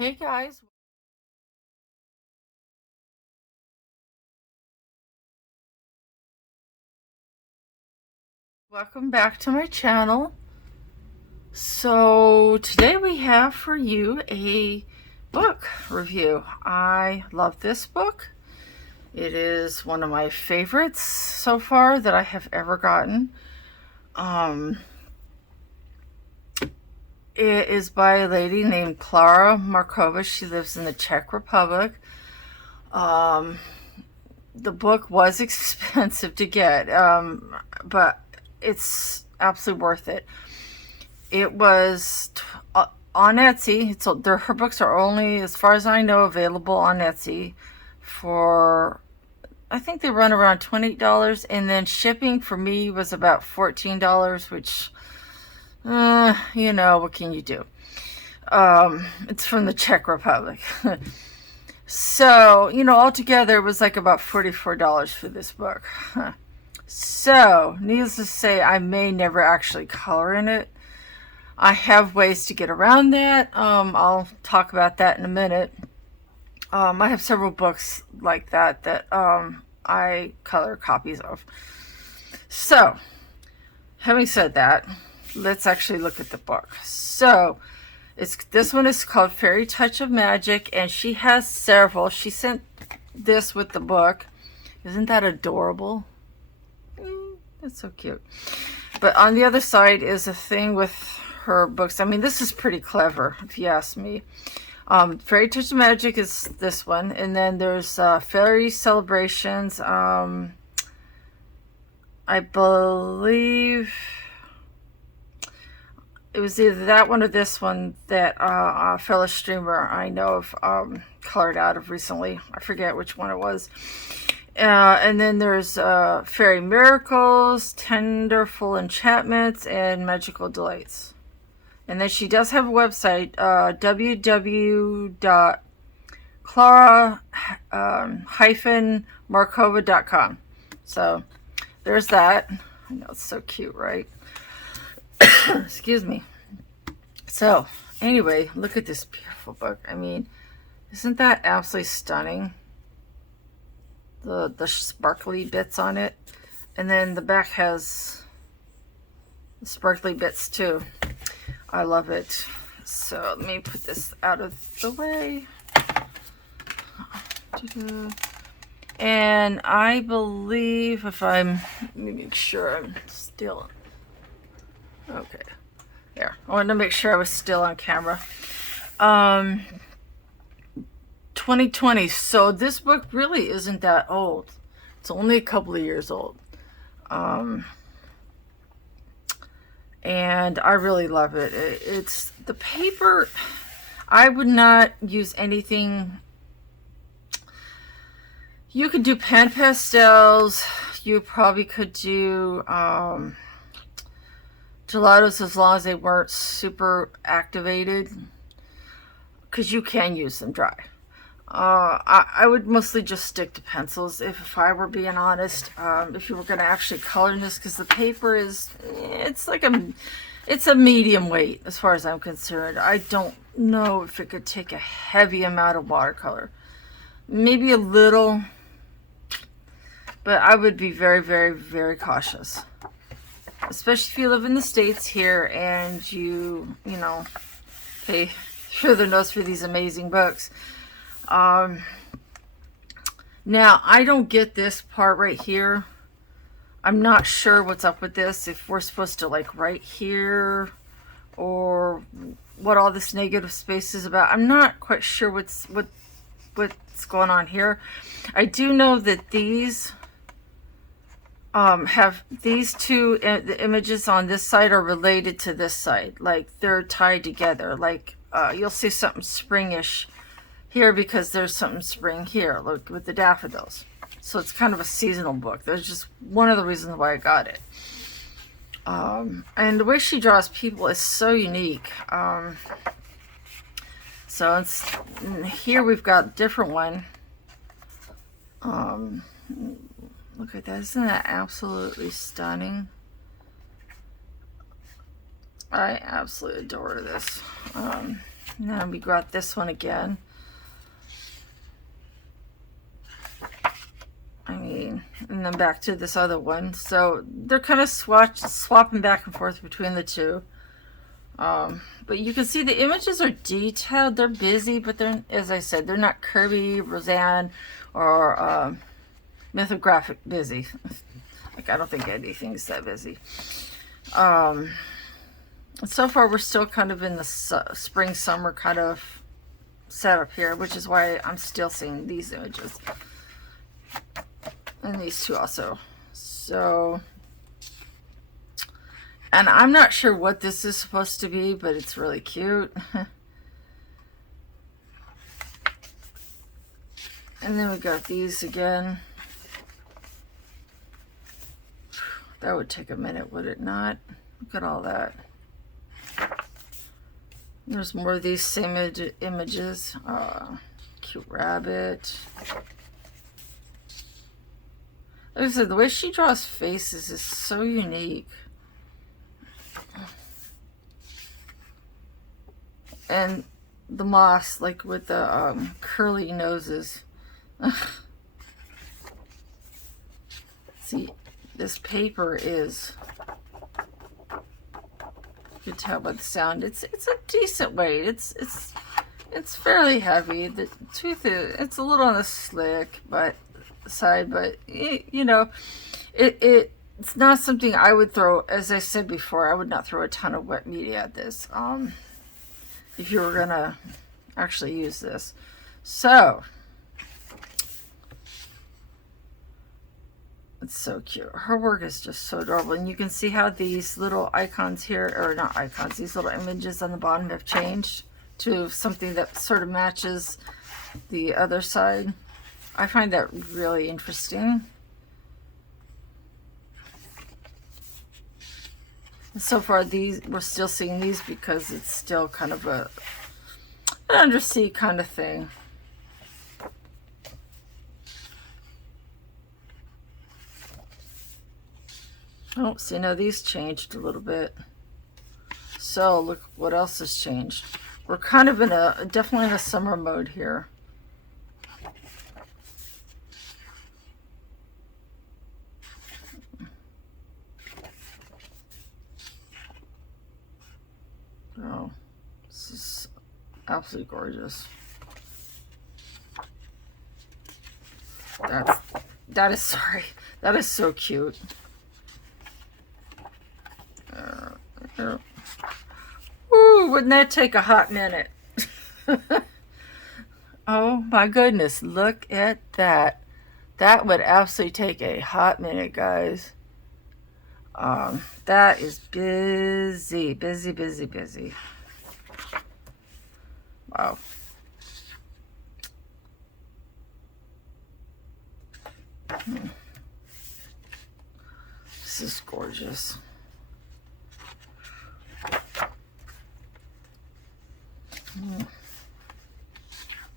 Hey guys, welcome back to my channel. So today we have for you a book review. I love this book. It is one of my favorites so far that I have ever gotten. Um, it is by a lady named Klara Markova. She lives in the Czech Republic. Um, the book was expensive to get, but it's absolutely worth it. It was on Etsy. Her books are only, as far as I know, available on Etsy for, I think they run around $28, and then shipping for me was about $14, which, what can you do? It's from the Czech Republic. So, altogether it was like about $44 for this book. So, needless to say, I may never actually color in it. I have ways to get around that. I'll talk about that in a minute. I have several books like that I color copies of. So, having said that, let's actually look at the book. So, this one is called Fairy Touch of Magic, and she has several. She sent this with the book. Isn't that adorable? That's so cute. But on the other side is a thing with her books. I mean, this is pretty clever, if you ask me. Fairy Touch of Magic is this one, and then there's Fairy Celebrations. I believe it was either that one or this one that a fellow streamer I know of colored out of recently. I forget which one it was. And then there's Fairy Miracles, Tenderful Enchantments, and Magical Delights. And then she does have a website, www.klara-markova.com. So there's that. I know, it's so cute, right? Excuse me. So anyway, look at this beautiful book. I mean, isn't that absolutely stunning? The sparkly bits on it. And then the back has the sparkly bits too. I love it. So let me put this out of the way. And I believe let me make sure I'm still, okay. There. I wanted to make sure I was still on camera. 2020. So this book really isn't that old. It's only a couple of years old. And I really love it. It's the paper. I would not use anything. You could do pan pastels. You probably could do gelatos as long as they weren't super activated, because you can use them dry. I would mostly just stick to pencils if I were being honest. If you were going to actually color this, because the paper it's a medium weight as far as I'm concerned. I don't know if it could take a heavy amount of watercolor. Maybe a little, but I would be very, very, very cautious. Especially if you live in the States here and you pay through the nose for these amazing books. Now, I don't get this part right here. I'm not sure what's up with this, if we're supposed to like right here, or what all this negative space is about. I'm not quite sure what's going on here. I do know that these have these two the images on this side are related to this side, like they're tied together. Like you'll see something springish here because there's something spring here, look, with the daffodils. So it's kind of a seasonal book. There's just one of the reasons why I got it. And the way she draws people is so unique. So here we've got a different one. Look at that. Isn't that absolutely stunning? I absolutely adore this. Now we got this one again. I mean, and then back to this other one. So they're kind of swapping back and forth between the two. But you can see the images are detailed. They're busy, but they're, as I said, they're not Kirby, Roseanne, or mythographic busy. Like, I don't think anything's that busy. So far, we're still kind of in the spring, summer kind of setup here, which is why I'm still seeing these images. And these two also. So, and I'm not sure what this is supposed to be, but it's really cute. And then we got these again. That would take a minute, would it not? Look at all that. There's more of these same images. Cute rabbit. Like I said, the way she draws faces is so unique. And the moss, like with the curly noses. See, this paper is, you can tell by the sound, it's a decent weight. It's fairly heavy. The tooth is, it's a little on the slick side, but you know, it's not something I would throw. As I said before, I would not throw a ton of wet media at this. If you were gonna actually use this, so it's so cute. Her work is just so adorable, and you can see how these little icons here, or not icons, these little images on the bottom have changed to something that sort of matches the other side. I find that really interesting. And so far, we're still seeing these because it's still kind of an undersea kind of thing. Oh, see, now these changed a little bit. So look what else has changed. We're kind of definitely in a summer mode here. Oh, this is absolutely gorgeous. That is so cute. Ooh, wouldn't that take a hot minute? Oh my goodness, look at that. That would absolutely take a hot minute, guys. That is busy, busy, busy, busy. Wow. This is gorgeous.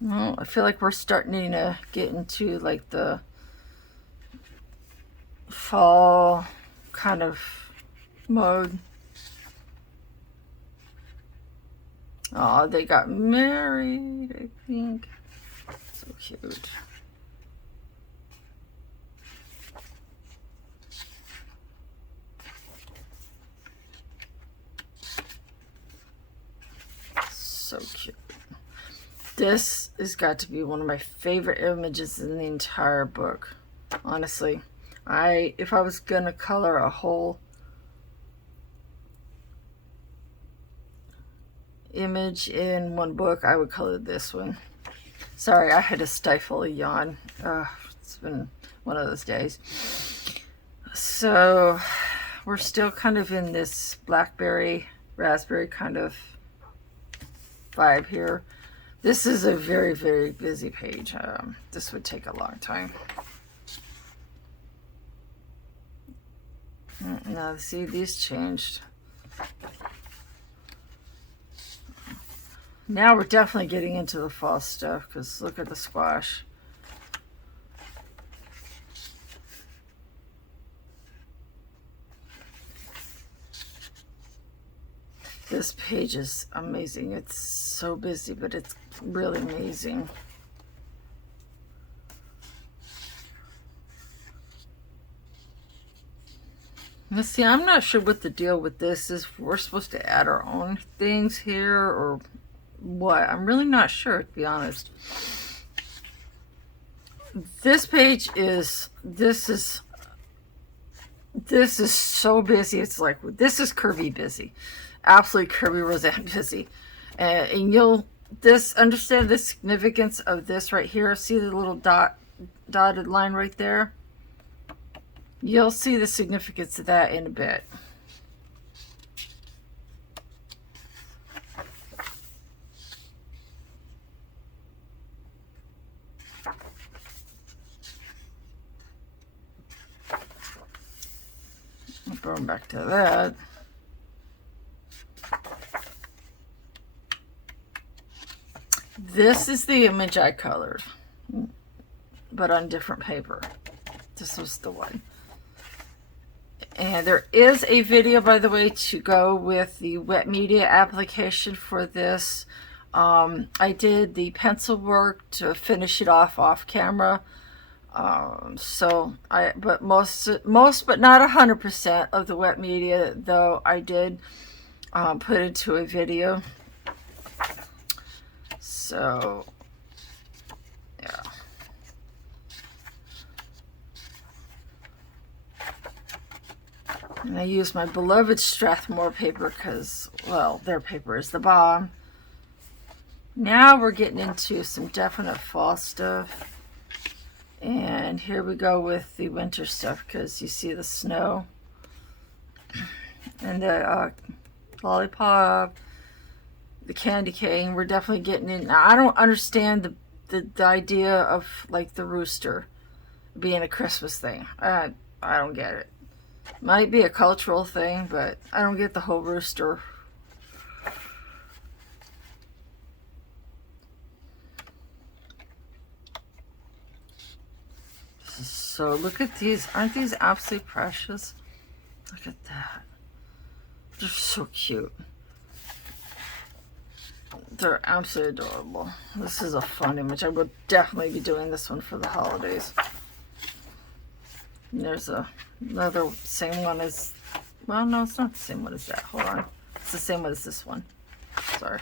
Well, I feel like we're starting to get into like the fall kind of mode. Oh, they got married, I think. So cute. So cute. This has got to be one of my favorite images in the entire book. Honestly, if I was gonna color a whole image in one book, I would color this one. Sorry, I had to stifle a yawn. It's been one of those days. So we're still kind of in this blackberry, raspberry kind of vibe here. This is a very, very busy page. This would take a long time. Now, see, these changed. Now we're definitely getting into the fall stuff, because look at the squash. This page is amazing. It's so busy, but it's really amazing. Now, see, I'm not sure what the deal with this is. If we're supposed to add our own things here or what. I'm really not sure, to be honest. This page is, this is so busy. It's like, this is Kirby busy. Absolutely Kirby Roseanne busy. And you'll understand the significance of this right here. See the little dotted line right there? You'll see the significance of that in a bit. Going back to that. This is the image I colored, but on different paper. This was the one. And there is a video, by the way, to go with the wet media application for this. I did the pencil work to finish it off camera. But most but not 100% of the wet media, though, I did put into a video. So yeah. And I use my beloved Strathmore paper because, well, their paper is the bomb. Now we're getting into some definite fall stuff. And here we go with the winter stuff because you see the snow and the lollipop, the candy cane. We're definitely getting in. Now, I don't understand the idea of like the rooster being a Christmas thing. I don't get it. Might be a cultural thing, but I don't get the whole rooster. So look at these. Aren't these absolutely precious? Look at that. They're so cute. They're absolutely adorable. This is a fun image. I will definitely be doing this one for the holidays. And there's another same one as, well, no, it's not the same one as that. Hold on. It's the same one as this one. Sorry.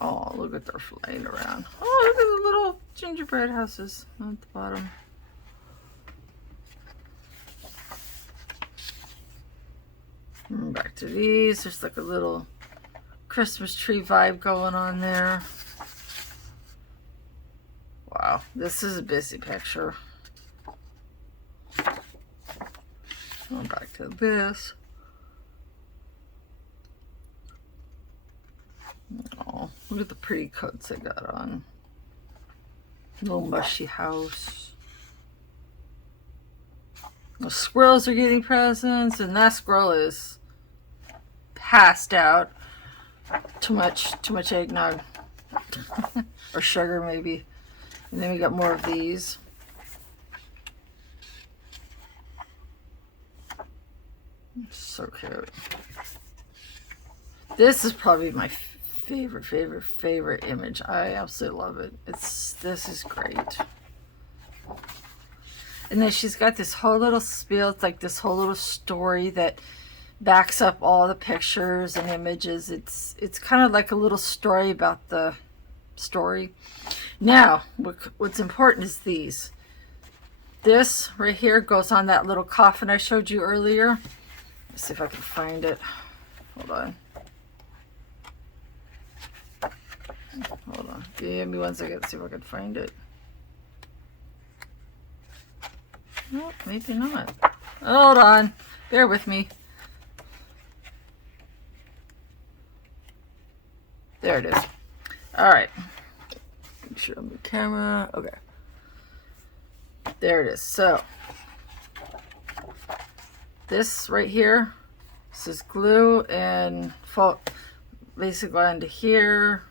Oh, look at they're flying around. Oh, look at the little gingerbread houses at the bottom. And back to these. There's like a little Christmas tree vibe going on there. Wow, this is a busy picture. Going back to this. Oh, look at the pretty coats I got on. Little mushy house. The squirrels are getting presents, and that squirrel is passed out. Too much eggnog. Or sugar, maybe. And then we got more of these. So cute. This is probably my favorite image. I absolutely love it. This is great. And then she's got this whole little spiel. It's like this whole little story that backs up all the pictures and images. It's kind of like a little story about the story. Now, what's important is these. This right here goes on that little coffin I showed you earlier. Let's see if I can find it. Hold on. Hold on. Give me 1 second. See if I can find it. No, maybe not. Hold on. Bear with me. There it is. All right. Make sure I'm the camera. Okay. There it is. So, this right here, this is glue and basically onto here.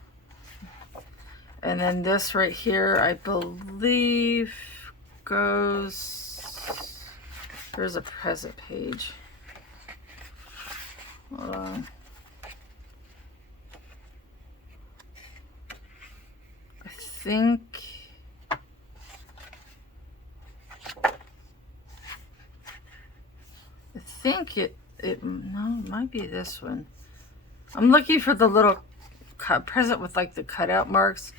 And then this right here, I believe, goes, there's a present page. Hold on. I think it no, it might be this one. I'm looking for the little present with like the cutout marks.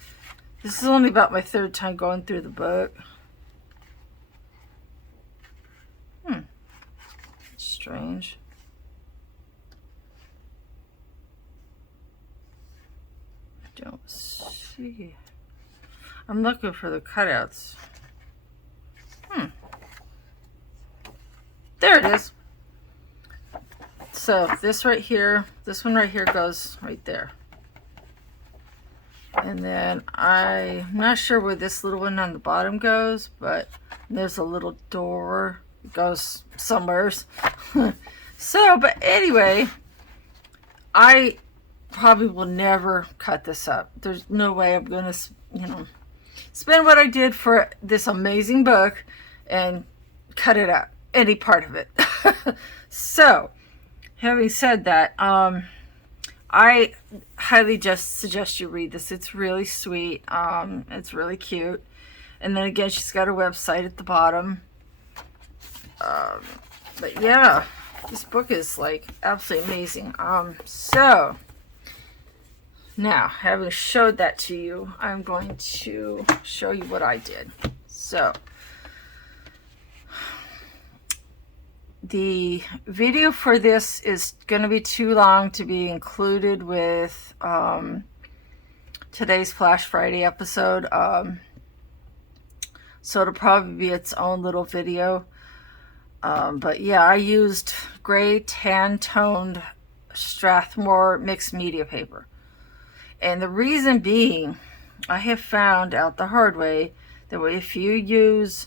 This is only about my third time going through the book. Strange. I don't see. I'm looking for the cutouts. There it is. So this right here, this one right here goes right there. And then I'm not sure where this little one on the bottom goes, but there's a little door. It goes somewheres. So, but anyway, I probably will never cut this up. There's no way I'm going to, spend what I did for this amazing book and cut it up, any part of it. So, having said that, I highly just suggest you read this. It's really sweet. It's really cute. And then again, she's got her website at the bottom. But yeah, this book is like absolutely amazing. So now, having showed that to you, I'm going to show you what I did. So the video for this is going to be too long to be included with today's Flash Friday episode. So it'll probably be its own little video. But yeah, I used gray tan-toned Strathmore mixed media paper. And the reason being, I have found out the hard way that if you use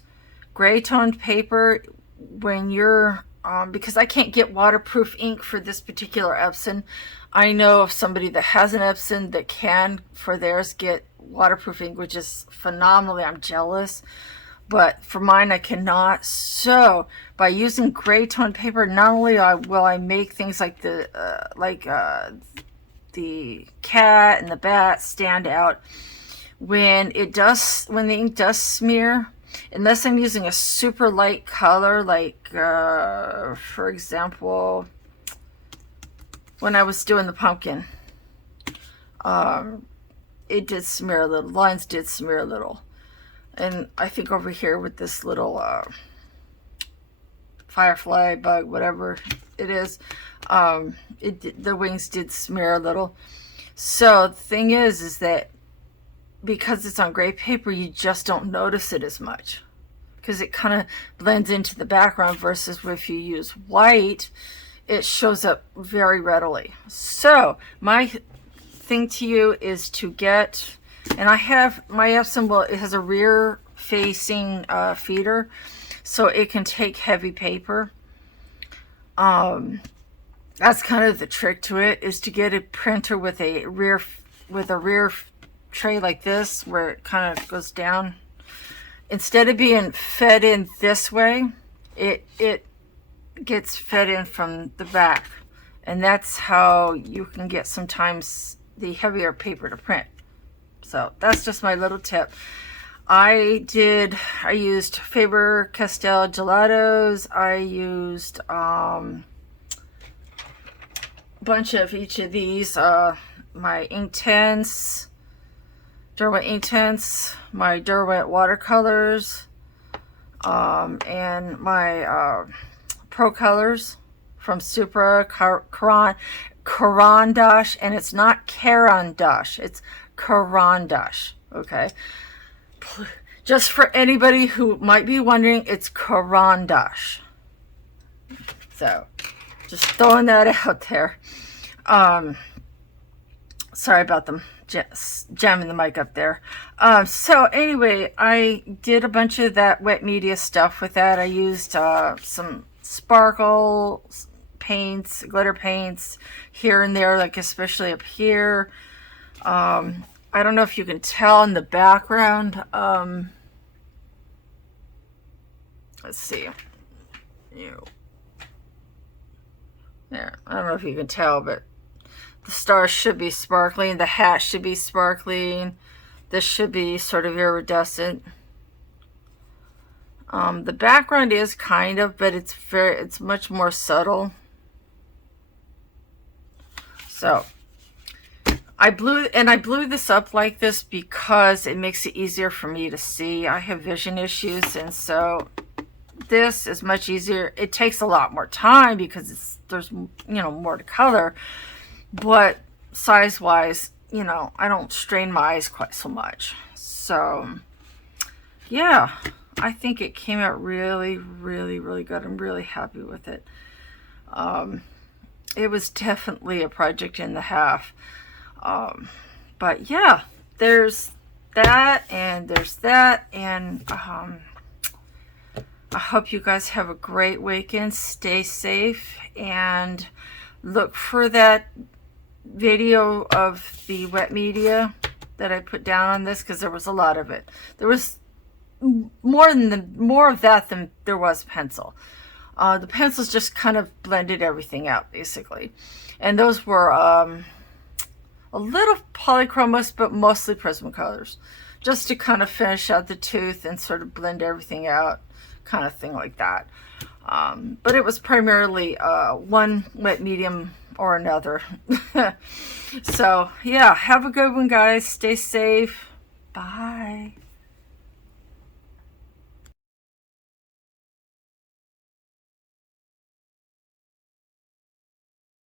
gray toned paper, when you're, because I can't get waterproof ink for this particular Epson. I know of somebody that has an Epson that can, for theirs, get waterproof ink, which is phenomenally, I'm jealous. But for mine, I cannot. So by using gray toned paper, not only will I make things like the cat and the bat stand out, when the ink does smear, unless I'm using a super light color, like for example, when I was doing the pumpkin, it did smear a little. Lines did smear a little. And I think over here with this little firefly bug, whatever it is, the wings did smear a little. So the thing is that because it's on gray paper, you just don't notice it as much because it kind of blends into the background, versus if you use white, it shows up very readily. So my thing to you is to get, and I have my Epson, well, it has a rear facing feeder, so it can take heavy paper. That's kind of the trick to it, is to get a printer with a rear tray like this, where it kind of goes down. Instead of being fed in this way, it gets fed in from the back, and that's how you can get sometimes the heavier paper to print. So that's just my little tip. I used Faber-Castell gelatos. I used bunch of each of these, my ink tints, Derwent ink tints, my Derwent watercolors, and my Pro Colors from Supra, Caran d'Ache, and it's not Caran d'Ache, it's Caran d'Ache, okay? Just for anybody who might be wondering, it's Caran d'Ache. So, just throwing that out there. Sorry about them jamming the mic up there. So anyway, I did a bunch of that wet media stuff with that. I used some sparkle paints, glitter paints here and there, like especially up here. I don't know if you can tell in the background. Let's see. There, I don't know if you can tell, but the stars should be sparkling. The hat should be sparkling. This should be sort of iridescent. The background is kind of, but it's much more subtle. So I blew this up like this because it makes it easier for me to see. I have vision issues, and so this is much easier. It takes a lot more time because there's more to color, but size wise, I don't strain my eyes quite so much. So yeah, I think it came out really, really, really good. I'm really happy with it. It was definitely a project and a half. But yeah, there's that, and there's that, and I hope you guys have a great weekend. Stay safe, and look for that video of the wet media that I put down on this, because there was a lot of it. There was more of that than there was pencil. The pencils just kind of blended everything out, basically. And those were a little polychromos, but mostly Prismacolors, just to kind of finish out the tooth and sort of blend everything out, kind of thing like that. But it was primarily one wet medium or another. So yeah, have a good one, guys. Stay safe. Bye.